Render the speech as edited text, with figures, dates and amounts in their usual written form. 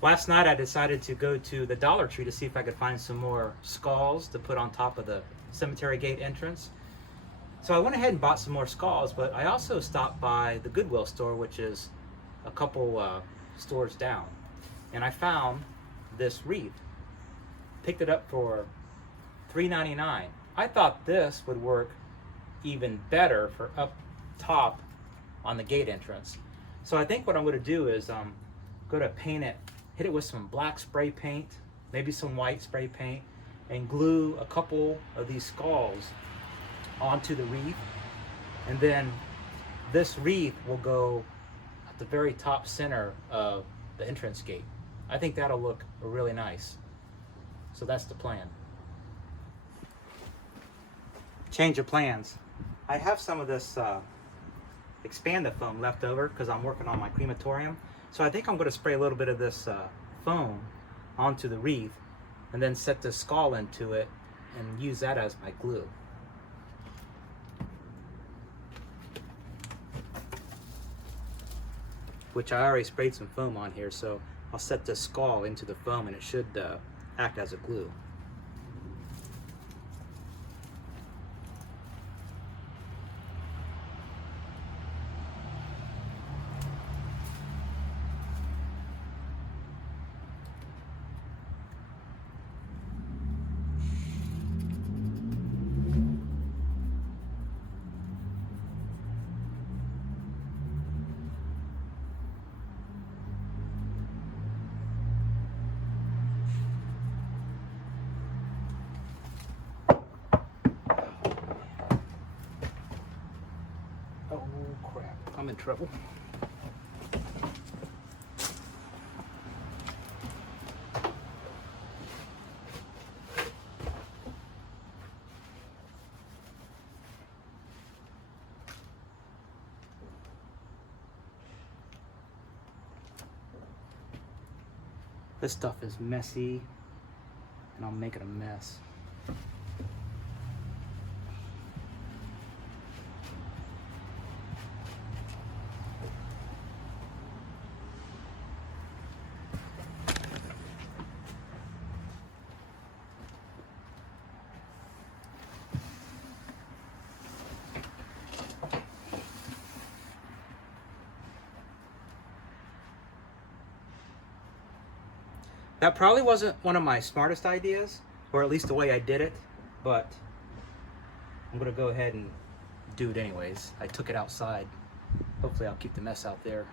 Last night I decided to go to the Dollar Tree to see if I could find some more skulls to put on top of the cemetery gate entrance. So I went ahead and bought some more skulls, but I also stopped by the Goodwill store, which is a couple stores down. And I found this wreath. Picked it up for $3.99. I thought this would work even better for up top on the gate entrance. So I think what I'm going to do is go to paint it, hit it with some black spray paint, maybe some white spray paint, and glue a couple of these skulls onto the wreath. And then this wreath will go at the very top center of the entrance gate. I think that'll look really nice. So that's the plan. Change of plans. I have some of this expanded foam left over because I'm working on my crematorium. So I think I'm going to spray a little bit of this foam onto the wreath and then set the skull into it and use that as my glue. Which I already sprayed some foam on here, so I'll set this skull into the foam and it should act as a glue. Oh crap, I'm in trouble. This stuff is messy and I'm making a mess. That probably wasn't one of my smartest ideas, or at least the way I did it, but I'm gonna go ahead and do it anyways. I took it outside. Hopefully I'll keep the mess out there.